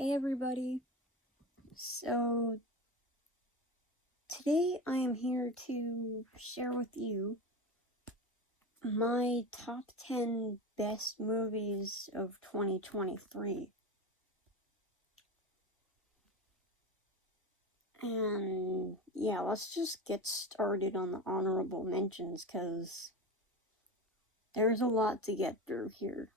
Hey everybody. So today I am here to share with you my top 10 best movies of 2023. And yeah, let's just get started on the honorable mentions because there's a lot to get through here.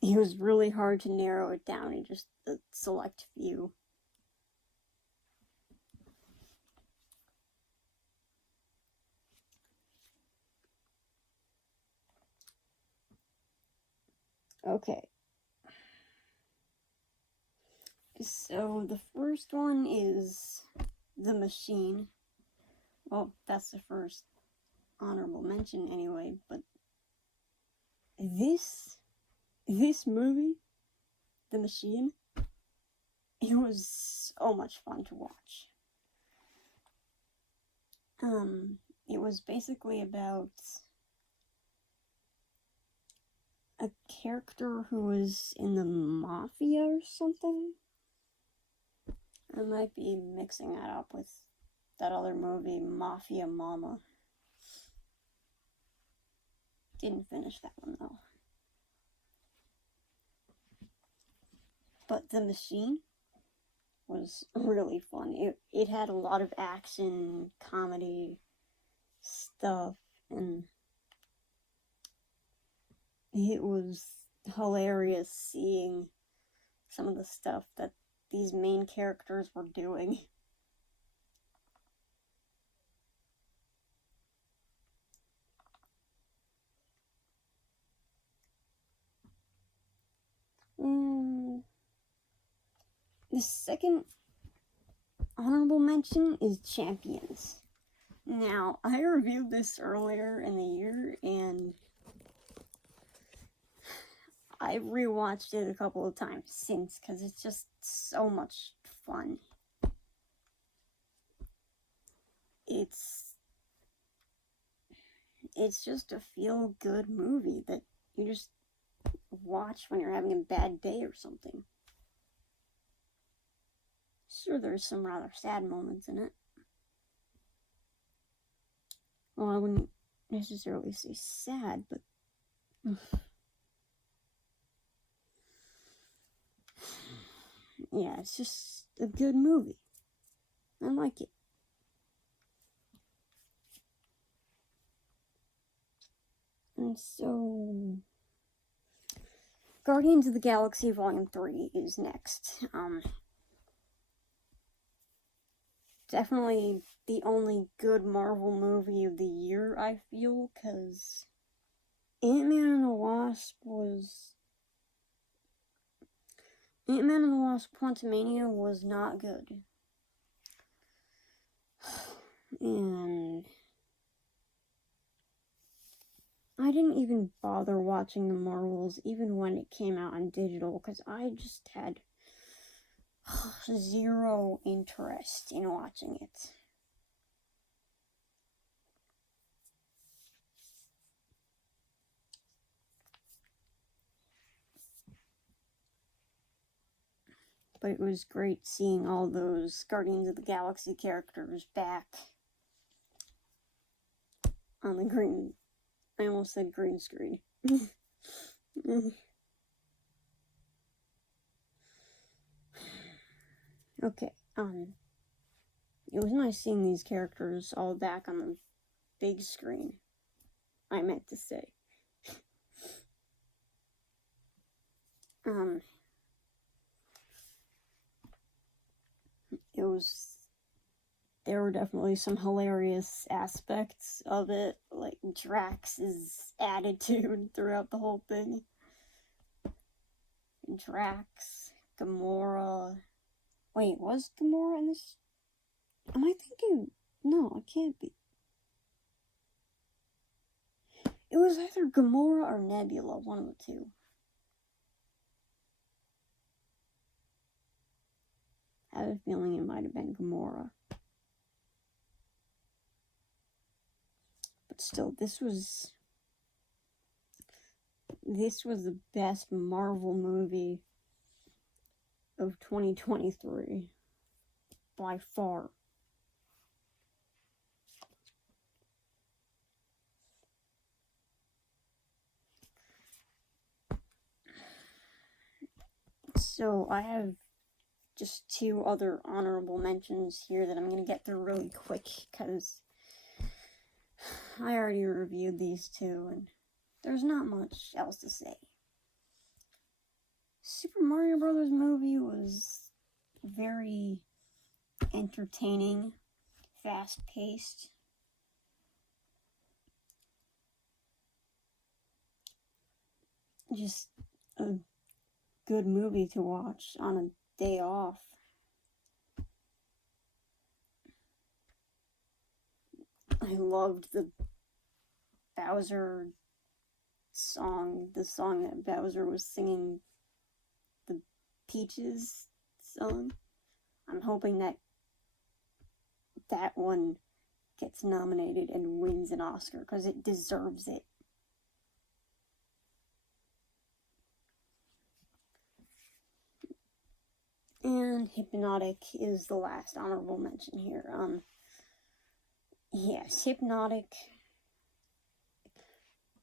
It was really hard to narrow it down to just a select few. Okay. So the first one is The Machine. Well, that's the first honorable mention anyway, but this movie, The Machine, it was so much fun to watch. It was basically about a character who was in the mafia or something. I might be mixing that up with that other movie, Mafia Mama. Didn't finish that one though. But The Machine was really fun. It had a lot of action, comedy stuff, and it was hilarious seeing some of the stuff that these main characters were doing. The second honorable mention is Champions. Now, I reviewed this earlier in the year, and I've rewatched it a couple of times since, because it's just so much fun. It's just a feel-good movie that you just watch when you're having a bad day or something. Sure, there's some rather sad moments in it. Well, I wouldn't necessarily say sad, but yeah, it's just a good movie. I like it. And so, Guardians of the Galaxy Volume 3 is next. Definitely the only good Marvel movie of the year, I feel, because Ant-Man and the Wasp Quantumania was not good. And I didn't even bother watching the Marvels even when it came out on digital because I just had zero interest in watching it. But it was great seeing all those Guardians of the Galaxy characters back on the green. I almost said green screen. Okay, it was nice seeing these characters all back on the big screen. I meant to say. There were definitely some hilarious aspects of it, like Drax's attitude throughout the whole thing. Drax, Gamora. Wait, was Gamora in this? Am I thinking? No, it can't be. It was either Gamora or Nebula, one of the two. I have a feeling it might have been Gamora. But still, this was the best Marvel movie of 2023. By far. So I have just two other honorable mentions here that I'm going to get through really quick because I already reviewed these two and there's not much else to say. Super Mario Bros. Movie was very entertaining, fast-paced. Just a good movie to watch on a day off. I loved the Bowser song, the song that Bowser was singing, the Peaches song. I'm hoping that that one gets nominated and wins an Oscar because it deserves it. And Hypnotic is the last honorable mention here. Yes, Hypnotic.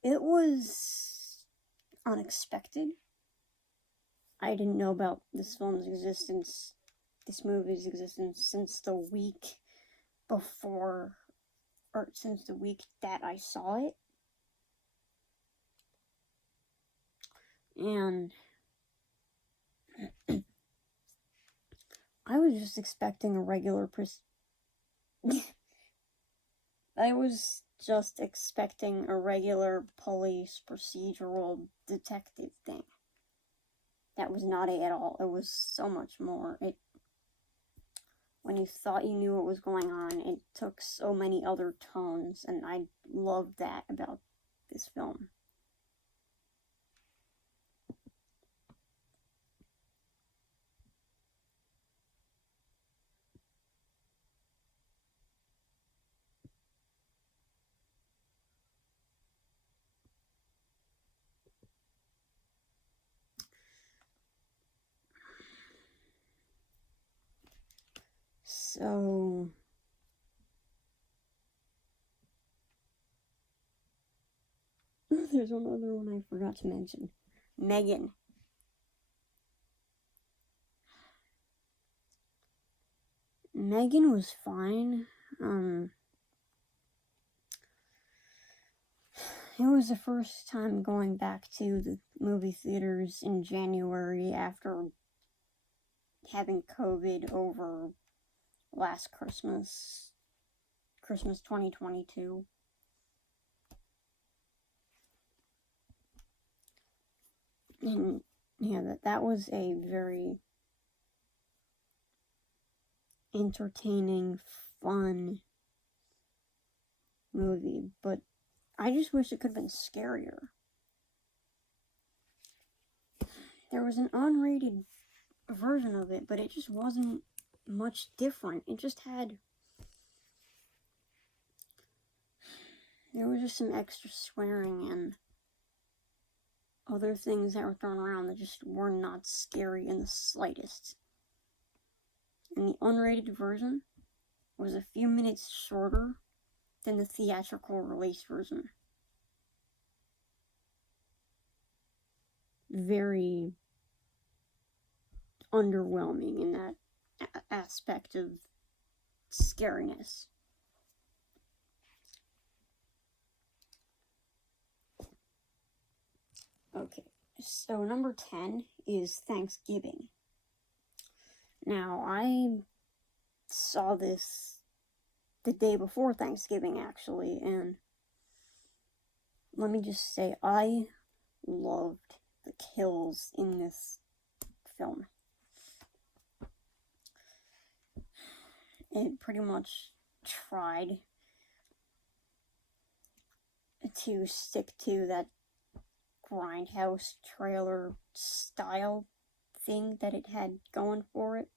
It was unexpected. I didn't know about this film's existence, this movie's existence, since the week before, or since the week that I saw it. And I was just expecting a regular I was just expecting a regular police procedural detective thing. That was not it at all. It was so much more. When you thought you knew what was going on, it took so many other tones, and I loved that about this film. So, there's one other one I forgot to mention. Megan. Megan was fine. It was the first time going back to the movie theaters in January after having COVID over last Christmas 2022. And yeah, that was a very entertaining, fun movie, but I just wish it could have been scarier. There was an unrated version of it, but it just wasn't much different. It just had... There was just some extra swearing and other things that were thrown around that just were not scary in the slightest. And the unrated version was a few minutes shorter than the theatrical release version. Very underwhelming in that aspect of scariness. Okay, so number 10 is Thanksgiving. Now, I saw this the day before Thanksgiving, actually, and let me just say, I loved the kills in this film. It pretty much tried to stick to that Grindhouse trailer style thing that it had going for it.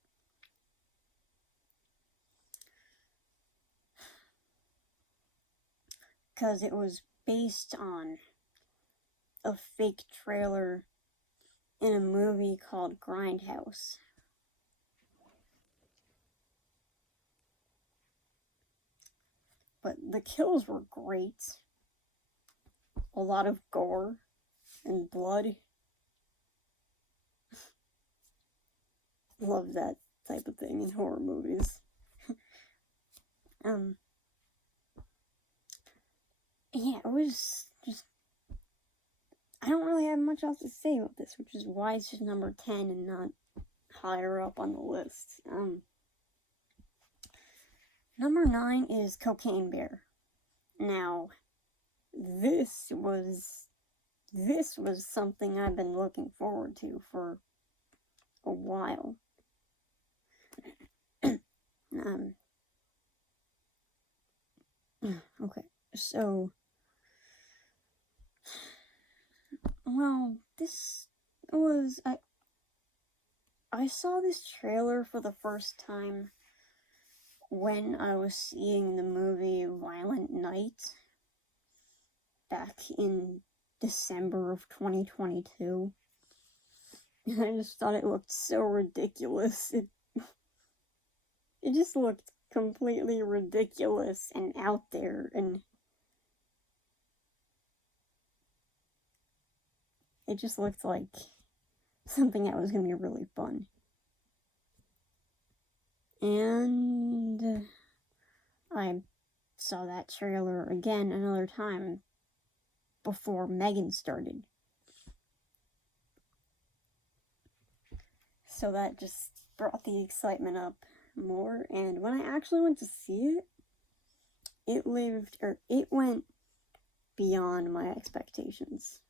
Because it was based on a fake trailer in a movie called Grindhouse. but the kills were great. A lot of gore and blood. Love that type of thing in horror movies. Yeah, it was just, I don't really have much else to say about this, which is why it's just number 10 and not higher up on the list. Number 9 is Cocaine Bear. Now, this was something I've been looking forward to for a while. Okay, so, well, this was, I saw this trailer for the first time when I was seeing the movie Violent Night back in December of 2022. And I just thought it looked so ridiculous. It just looked completely ridiculous and out there, and it just looked like something that was going to be really fun. And I saw that trailer again another time before Megan started. So that just brought the excitement up more, and when I actually went to see it, it went beyond my expectations.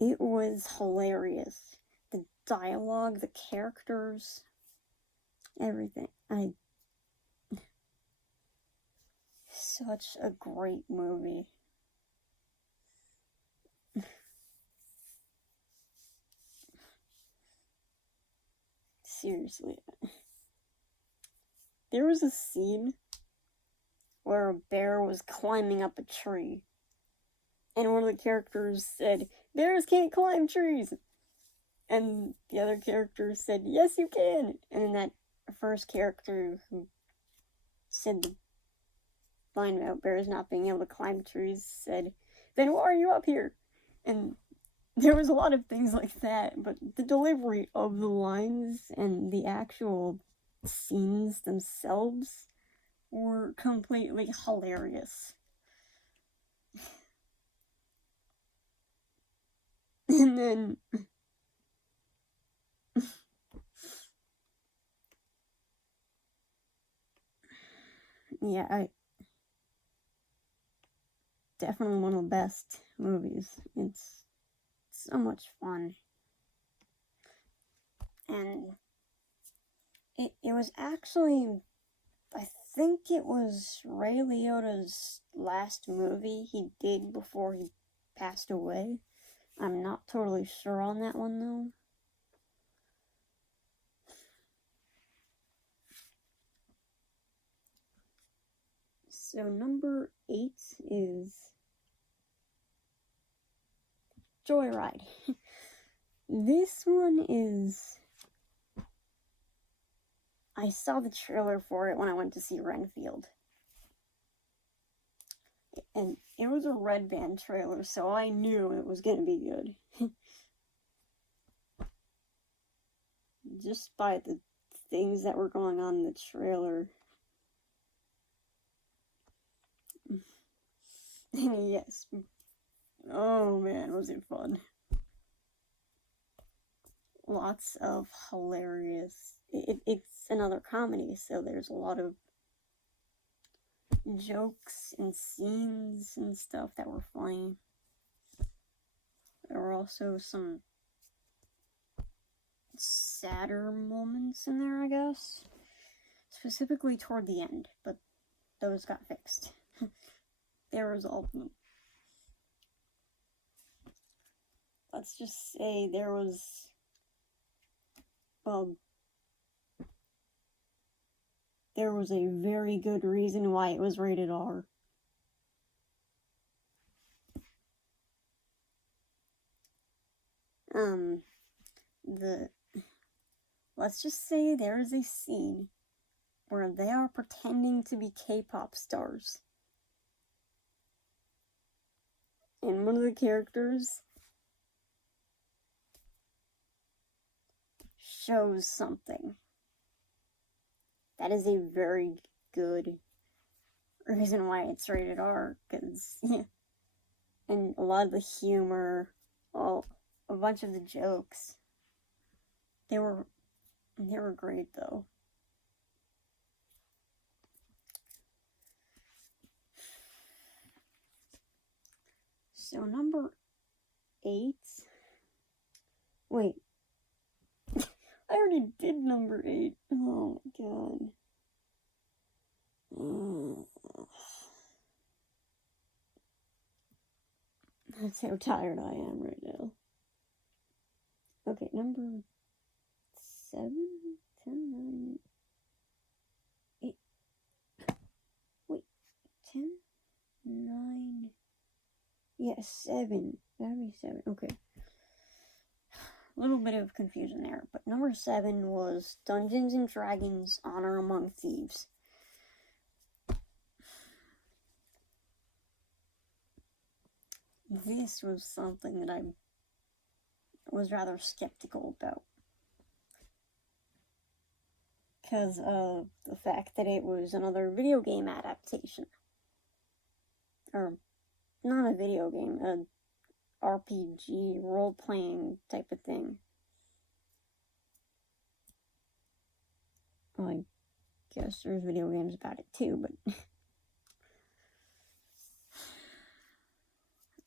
It was hilarious. The dialogue, the characters, everything. Such a great movie. Seriously. There was a scene where a bear was climbing up a tree, and one of the characters said, "Bears can't climb trees!" And the other character said, "Yes, you can!" And then that first character who said the line about bears not being able to climb trees said, "Then why are you up here?" And there was a lot of things like that, but the delivery of the lines and the actual scenes themselves were completely hilarious. And then yeah, definitely one of the best movies. It's so much fun. And it was actually, I think it was Ray Liotta's last movie he did before he passed away. I'm not totally sure on that one, though. So number 8 is Joyride. This one is, I saw the trailer for it when I went to see Renfield. And it was a Red Band trailer, so I knew it was going to be good. Just by the things that were going on in the trailer. And yes. Oh man, was it fun. Lots of hilarious. It's another comedy, so there's a lot of jokes and scenes and stuff that were funny. There were also some sadder moments in there, I guess. Specifically toward the end, but those got fixed. They resolved them. Let's just say there was, there was a very good reason why it was rated R. Let's just say there is a scene where they are pretending to be K-pop stars. And one of the characters shows something. That is a very good reason why it's rated R, because, yeah. And a lot of the humor, well, a bunch of the jokes, they were great, though. So, number 8. Wait. I already did number 8. Oh my god. That's how tired I am right now. Okay, number 7, 10, 9, 8. Wait, 10, 9. Yeah, 7. That'd be 7. Okay. A little bit of confusion there, but number 7 was Dungeons and Dragons: Honor Among Thieves. This was something that I was rather skeptical about, because of the fact that it was another video game adaptation. Or, not a video game, a RPG, role-playing type of thing. Well, I guess there's video games about it too, but...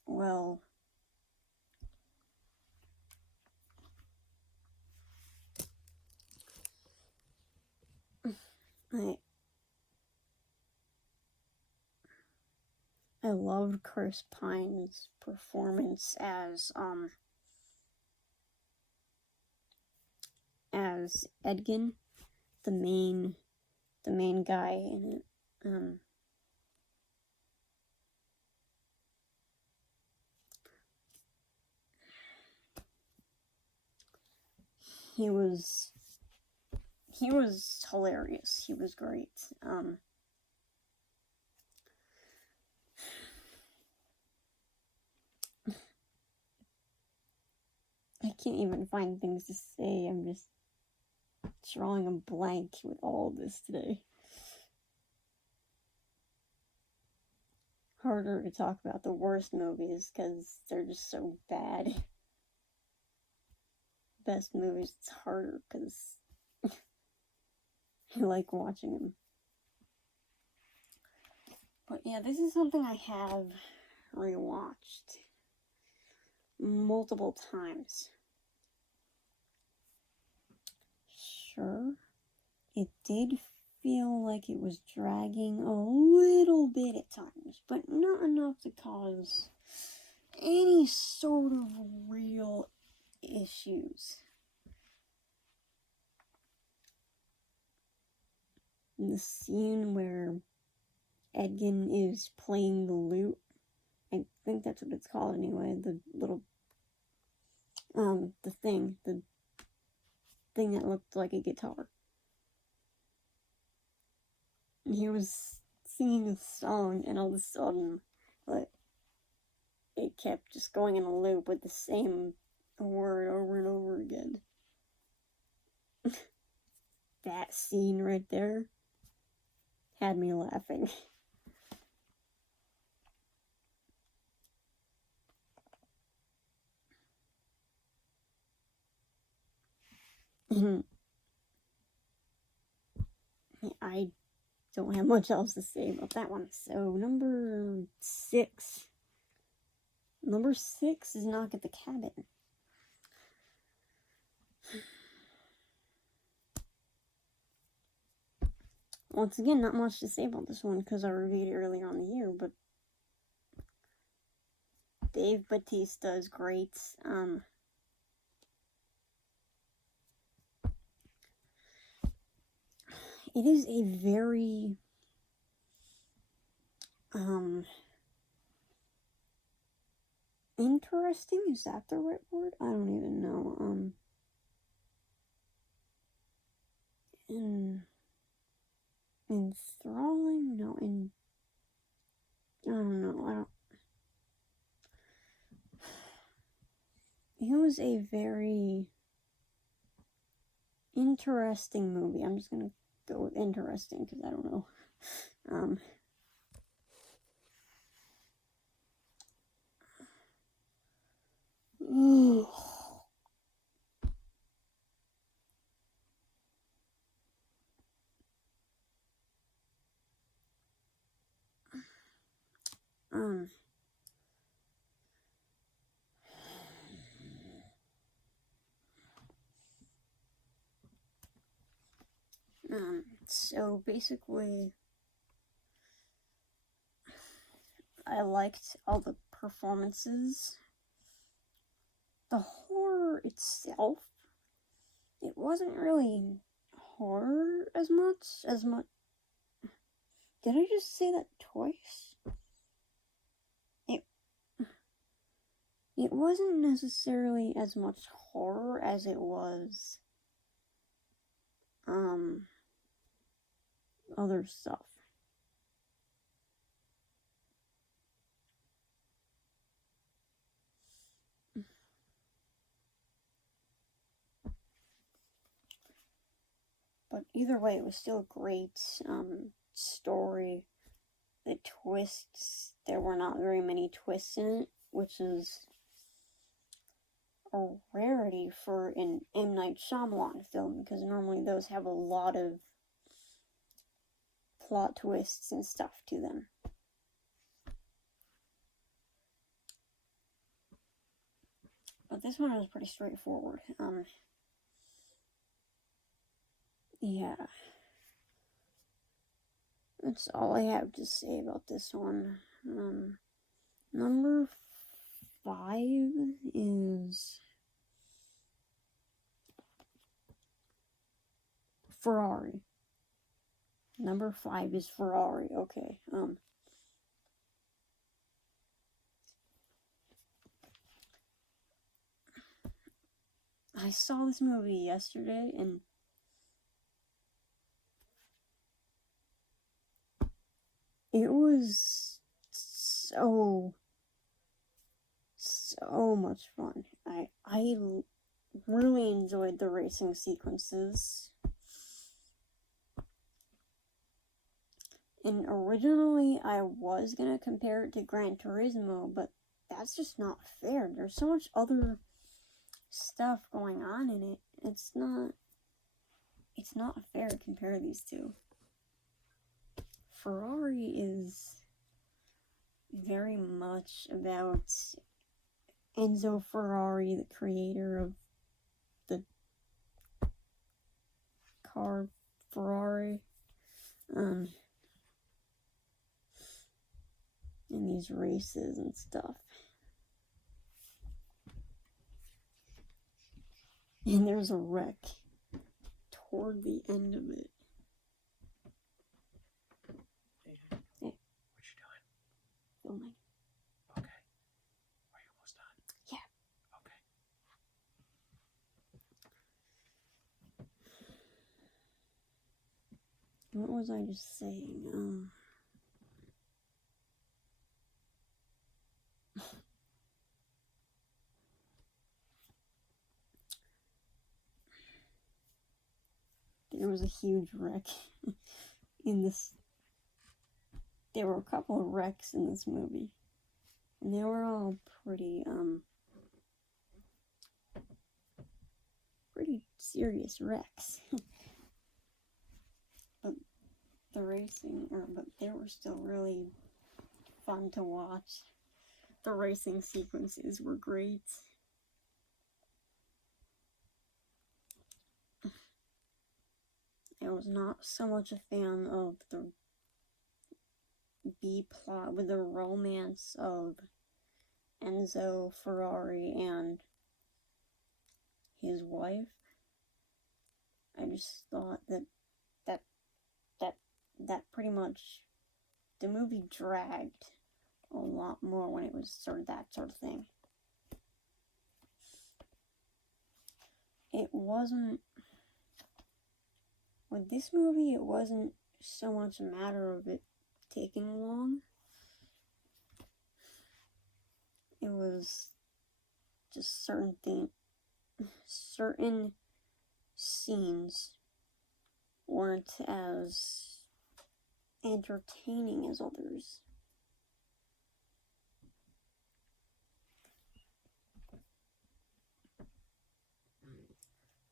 well... I loved Chris Pine's performance as Edgin, the main guy in it. He was hilarious. He was great. I can't even find things to say. I'm just drawing a blank with all of this today. Harder to talk about the worst movies because they're just so bad. Best movies, it's harder because I like watching them. But yeah, this is something I have rewatched multiple times. Sure, it did feel like it was dragging a little bit at times, but not enough to cause any sort of real issues. The scene where Edgin is playing the lute, I think that's what it's called anyway, the little, the thing that looked like a guitar. He was singing a song, and all of a sudden, like, it kept just going in a loop with the same word over and over again. That scene right there had me laughing. I don't have much else to say about that one. So, number 6. Number 6 is Knock at the Cabin. Once again, not much to say about this one because I reviewed it earlier on the year, but Dave Bautista is great. It is a very interesting, is that the right word? I don't even know. enthralling? No, I don't know. It was a very interesting movie. I'm just gonna go with interesting because I don't know. Um, um, so basically, I liked all the performances. The horror itself, it wasn't really horror as much. Did I just say that twice? It wasn't necessarily as much horror as it was other stuff. But either way, it was still a great story. The twists, there were not very many twists in it, which is a rarity for an M. Night Shyamalan film, because normally those have a lot of plot twists and stuff to them. But this one was pretty straightforward. Yeah. That's all I have to say about this one. Number 5 is Ferrari. Number 5 is Ferrari. Okay. I saw this movie yesterday and it was so much fun. I really enjoyed the racing sequences. And originally I was gonna compare it to Gran Turismo, but that's just not fair. There's so much other stuff going on in it. It's not fair to compare these two. Ferrari is very much about Enzo Ferrari, the creator of the car Ferrari, in these races and stuff. And there's a wreck toward the end of it. Hey. What you doing? Filming. Okay. Are you almost done? Yeah. Okay. What was I just saying? There was a huge wreck in this. There were a couple of wrecks in this movie, and they were all pretty serious wrecks. But they were still really fun to watch. The racing sequences were great. I was not so much a fan of the B plot with the romance of Enzo Ferrari and his wife. I just thought that pretty much the movie dragged a lot more when it was sort of that sort of thing. It wasn't with this movie. It wasn't so much a matter of it taking long. It was just certain scenes weren't as entertaining as others.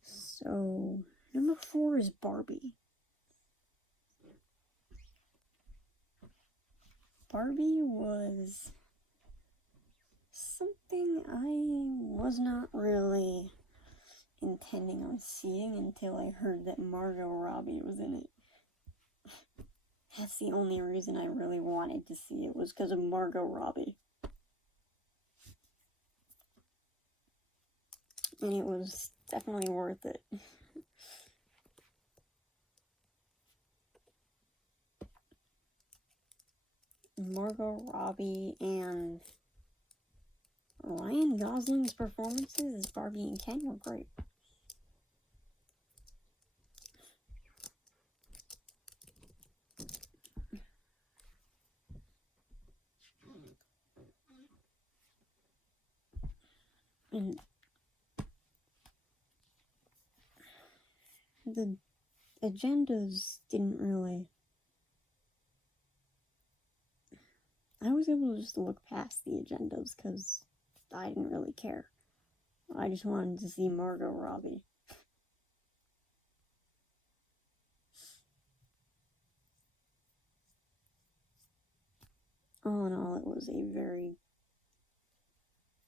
So, number 4 is Barbie. Barbie was something I was not really intending on seeing until I heard that Margot Robbie was in it. That's the only reason I really wanted to see it, was because of Margot Robbie. And it was definitely worth it. Margot Robbie and Ryan Gosling's performances as Barbie and Ken were great. And the agendas didn't really... I was able to just look past the agendas because I didn't really care. I just wanted to see Margot Robbie. All in all, it was a very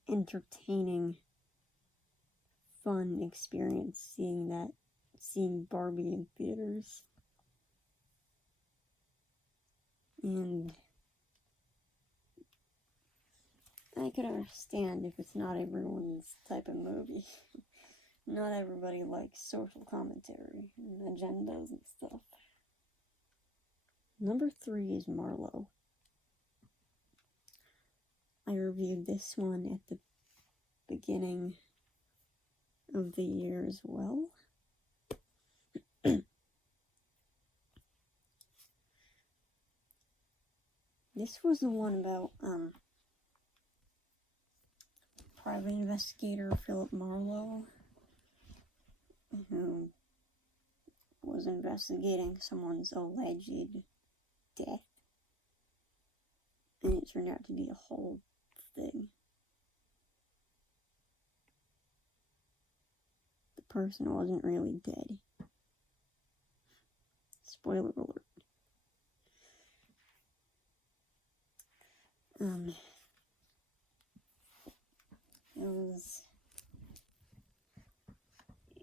entertaining, fun experience seeing Barbie in theaters. And I could understand if it's not everyone's type of movie. Not everybody likes social commentary and agendas and stuff. Number 3 is Marlowe. I reviewed this one at the beginning of the year as well. This was the one about private investigator Philip Marlowe, who was investigating someone's alleged death, and it turned out to be a whole thing. The person wasn't really dead. Spoiler alert.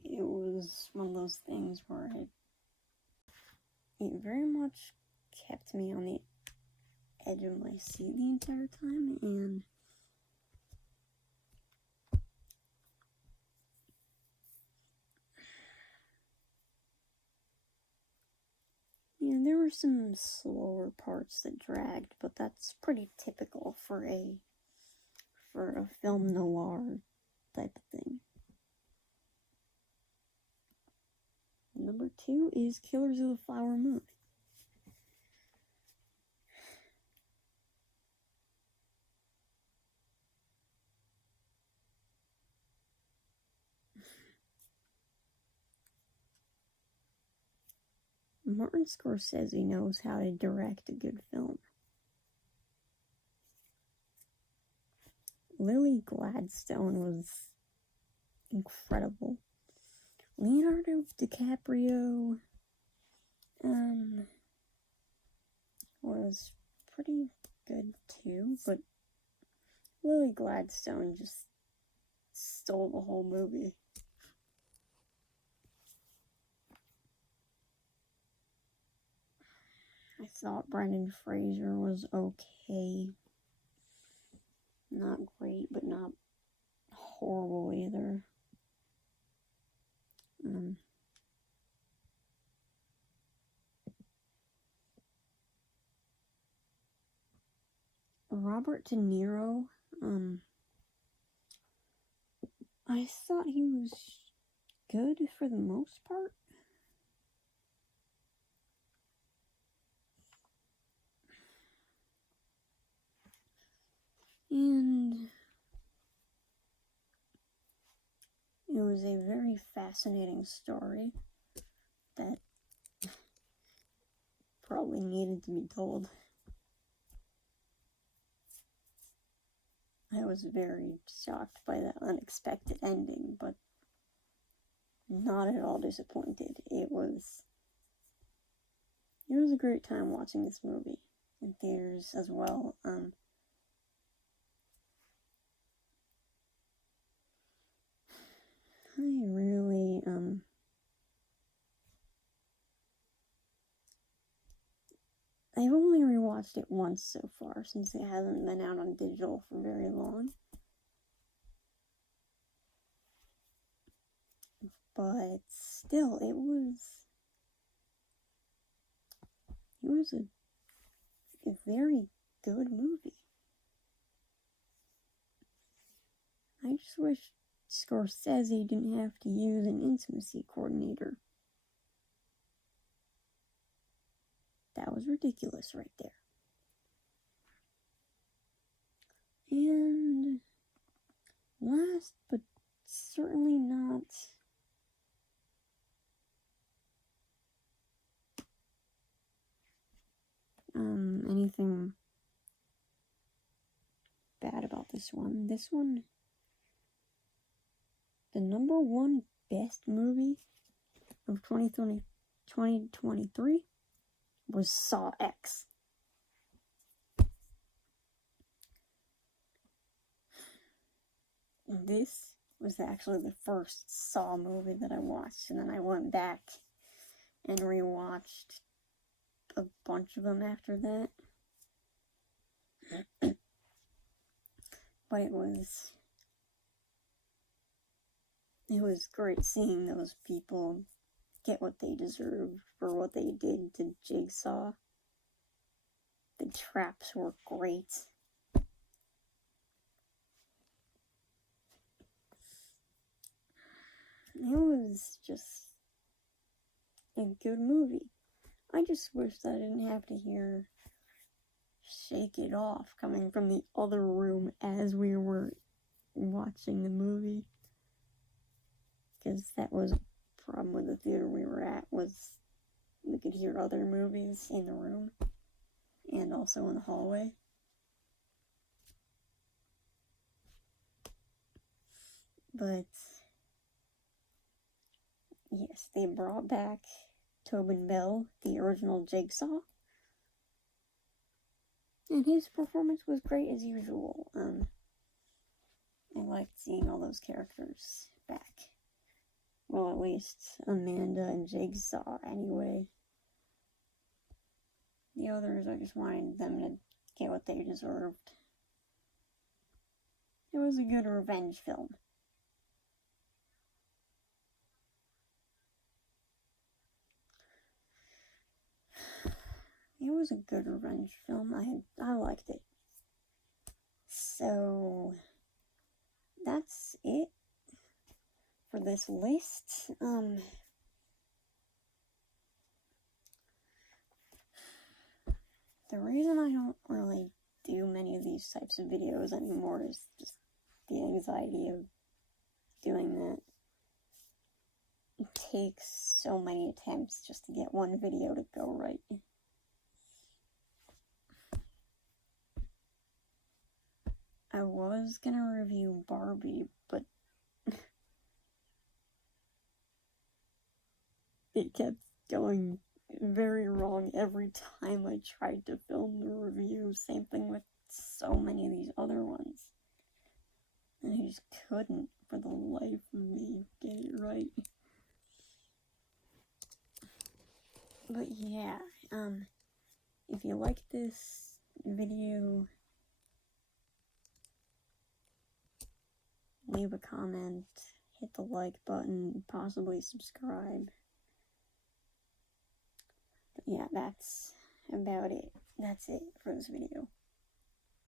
It was one of those things where it very much kept me on the edge of my seat the entire time, and yeah, there were some slower parts that dragged, but that's pretty typical for a film noir type of thing. Number 2 is Killers of the Flower Moon. Martin Scorsese knows how to direct a good film. Lily Gladstone was incredible. Leonardo DiCaprio was pretty good too, but Lily Gladstone just stole the whole movie. I thought Brendan Fraser was okay. Not great, but not horrible either. Robert De Niro, I thought he was good for the most part. And it was a very fascinating story that probably needed to be told. I was very shocked by that unexpected ending, but not at all disappointed. It was a great time watching this movie in theaters as well. I really, I've only rewatched it once so far, since it hasn't been out on digital for very long. But still, it was a very good movie. I just wish Scorsese didn't have to use an intimacy coordinator. That was ridiculous right there. And last but certainly not anything bad about this one. This one, the number one best movie of 2023 was Saw X. This was actually the first Saw movie that I watched, and then I went back and rewatched a bunch of them after that. But it was great seeing those people get what they deserved for what they did to Jigsaw. The traps were great. It was just a good movie. I just wish that I didn't have to hear "Shake It Off" coming from the other room as we were watching the movie. Because that was a problem with the theater we were at, was we could hear other movies in the room and also in the hallway. But yes, they brought back Tobin Bell, the original Jigsaw, and his performance was great as usual. I liked seeing all those characters back. Well, at least Amanda and Jigsaw, anyway. The others, I just wanted them to get what they deserved. It was a good revenge film. It was a good revenge film. I liked it. So that's it for this list. The reason I don't really do many of these types of videos anymore is just the anxiety of doing that. It takes so many attempts just to get one video to go right. I was gonna review Barbie, but it kept going very wrong every time I tried to film the review. Same thing with so many of these other ones. And I just couldn't, for the life of me, get it right. But yeah, if you like this video, leave a comment, hit the like button, possibly subscribe. But yeah, that's about it. That's it for this video.